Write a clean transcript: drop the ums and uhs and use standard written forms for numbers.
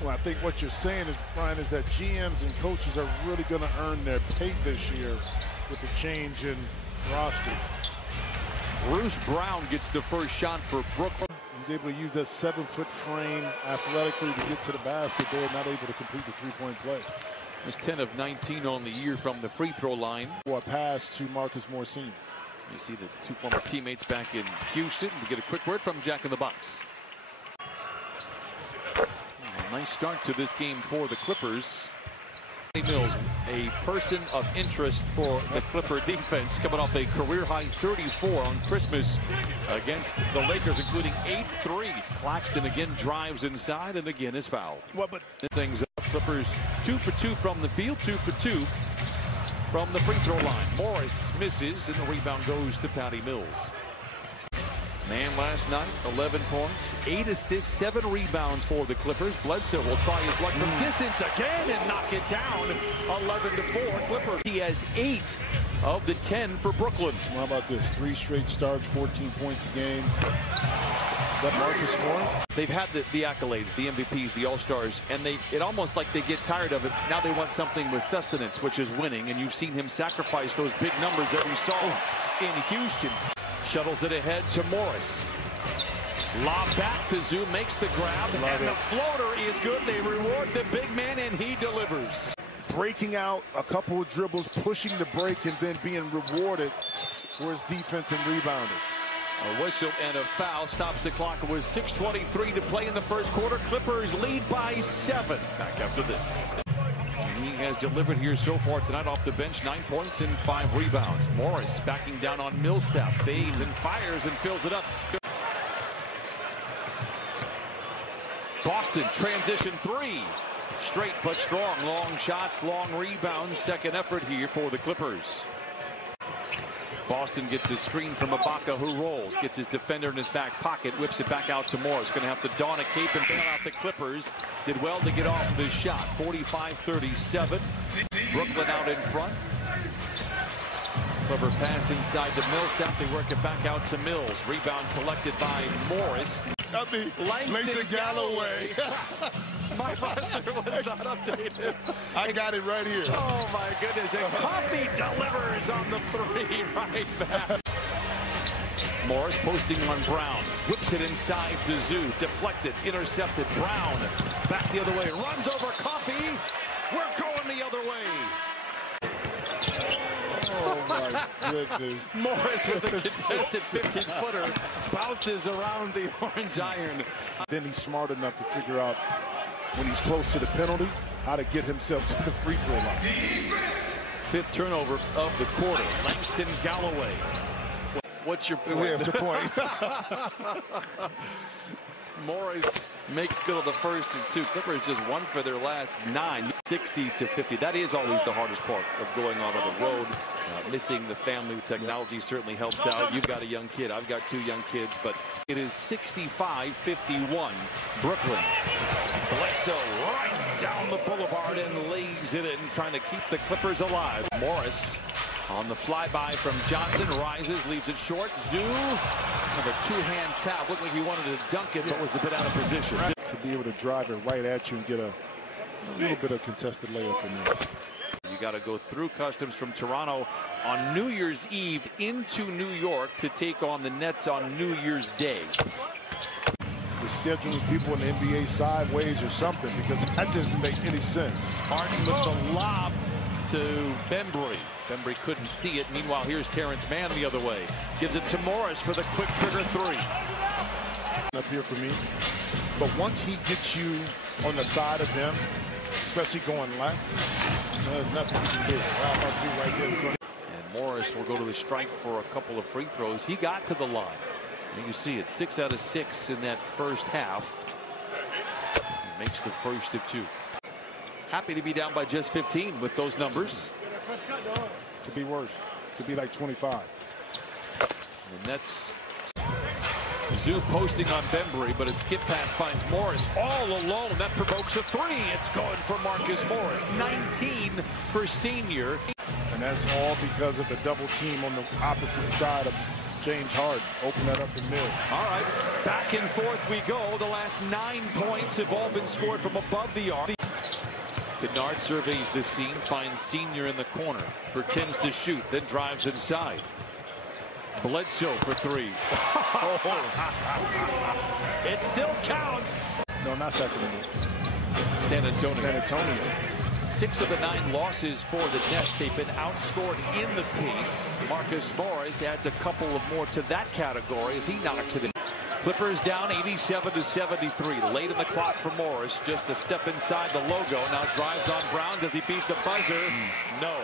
Well, I think what you're saying is, Brian, is that GMs and coaches are really going to earn their pay this year with the change in roster. Bruce Brown gets the first shot for Brooklyn. He's able to use that 7-foot frame athletically to get to the basket. They're not able to complete the three-point play. He's 10 of 19 on the year from the free throw line. Or a pass to Marcus Moore Sr. You see the two former teammates back in Houston. We get a quick word from Jack in the Box. A nice start to this game for the Clippers. Mills, a person of interest for the Clipper defense, coming off a career-high 34 on Christmas against the Lakers, including 8 threes. Claxton again drives inside and again is fouled. Well, but things up. Clippers 2 for 2 from the field, 2 for 2 from the free throw line. Morris misses and the rebound goes to Patty Mills. Man last night, 11 points, 8 assists, 7 rebounds for the Clippers. Bledsoe will try his luck from distance again and knock it down. 11-4 Clippers. He has 8 of the 10 for Brooklyn. How about this? 3 straight starts, 14 points a game. Is that Marcus Moore? They've had the accolades, the MVPs, the All-Stars, and it almost like they get tired of it. Now they want something with sustenance, which is winning, and you've seen him sacrifice those big numbers that we saw in Houston. Shuttles it ahead to Morris. Lob back to Zoo, makes the grab, and the floater is good. They reward the big man, and he delivers. Breaking out a couple of dribbles, pushing the break, and then being rewarded for his defense and rebounding. A whistle and a foul stops the clock. It was 6:23 to play in the first quarter. Clippers lead by 7. Back after this. He has delivered here so far tonight off the bench, 9 points and 5 rebounds. Morris backing down on Millsap, fades and fires and fills it up. Boston transition 3. Straight but strong. Long shots, long rebounds. Second effort here for the Clippers. Boston gets his screen from Ibaka, who rolls, gets his defender in his back pocket, whips it back out to Morris. Going to have to don a cape and bail out the Clippers. Did well to get off the shot. 45-37. Brooklyn out in front. Clever pass inside to Millsap. They work it back out to Mills. Rebound collected by Morris. Langston Galloway. My roster was not updated. I got it right here. Oh my goodness, and Coffey delivers on the 3 right back. Morris posting on Brown, whips it inside to Zoo, deflected, intercepted. Brown back the other way, runs over Coffey. We're going the other way. Oh my goodness. Morris with a contested 15-footer bounces around the orange iron. Then he's smart enough to figure out when he's close to the penalty, how to get himself to the free throw line. 5th turnover of the quarter. Langston Galloway. What's your point? What's your point? Morris makes good of the first and 2. Clippers just 1 for their last 9, 60-50. That is always the hardest part of going out on the road. Missing the family with technology certainly helps out. You've got a young kid. I've got 2 young kids, but it is 65-51. Brooklyn. Bledsoe right down the boulevard and lays it in, trying to keep the Clippers alive. Morris on the flyby from Johnson, rises, leaves it short. Zoo, with a 2-hand tap. Looked like he wanted to dunk it, but was a bit out of position. To be able to drive it right at you and get a little bit of contested layup in there. You got to go through customs from Toronto on New Year's Eve into New York to take on the Nets on New Year's Day. The scheduling people in the NBA sideways or something, because that doesn't make any sense. Harden with the lob to Bembry. Bembry couldn't see it. Meanwhile, here's Terrence Mann the other way. Gives it to Morris for the quick trigger 3. Up here for me. But once he gets you on the side of him, especially going left, nothing you can do. How about you right there in front? And Morris will go to the strike for a couple of free throws. He got to the line. And you see it, 6 out of 6 in that first half. He makes the first of 2. Happy to be down by just 15 with those numbers. Could be worse. Could be like 25. And that's Zoo posting on Bembry, but a skip pass finds Morris all alone. That provokes a 3. It's going for Marcus Morris. 19 for senior. And that's all because of the double team on the opposite side of James Harden. Open that up in mid. All right, back and forth we go. The last 9 points have all been scored from above the arc. Kennard surveys the scene, finds Senior in the corner, pretends to shoot, then drives inside. Bledsoe for 3. It still counts. No, not Sacramento. San Antonio. San Antonio. 6 of the 9 losses for the Nets. They've been outscored in the paint. Marcus Morris adds a couple of more to that category as he knocks it in. Clippers down 87-73. Late in the clock for Morris. Just a step inside the logo. Now drives on Brown. Does he beat the buzzer? No.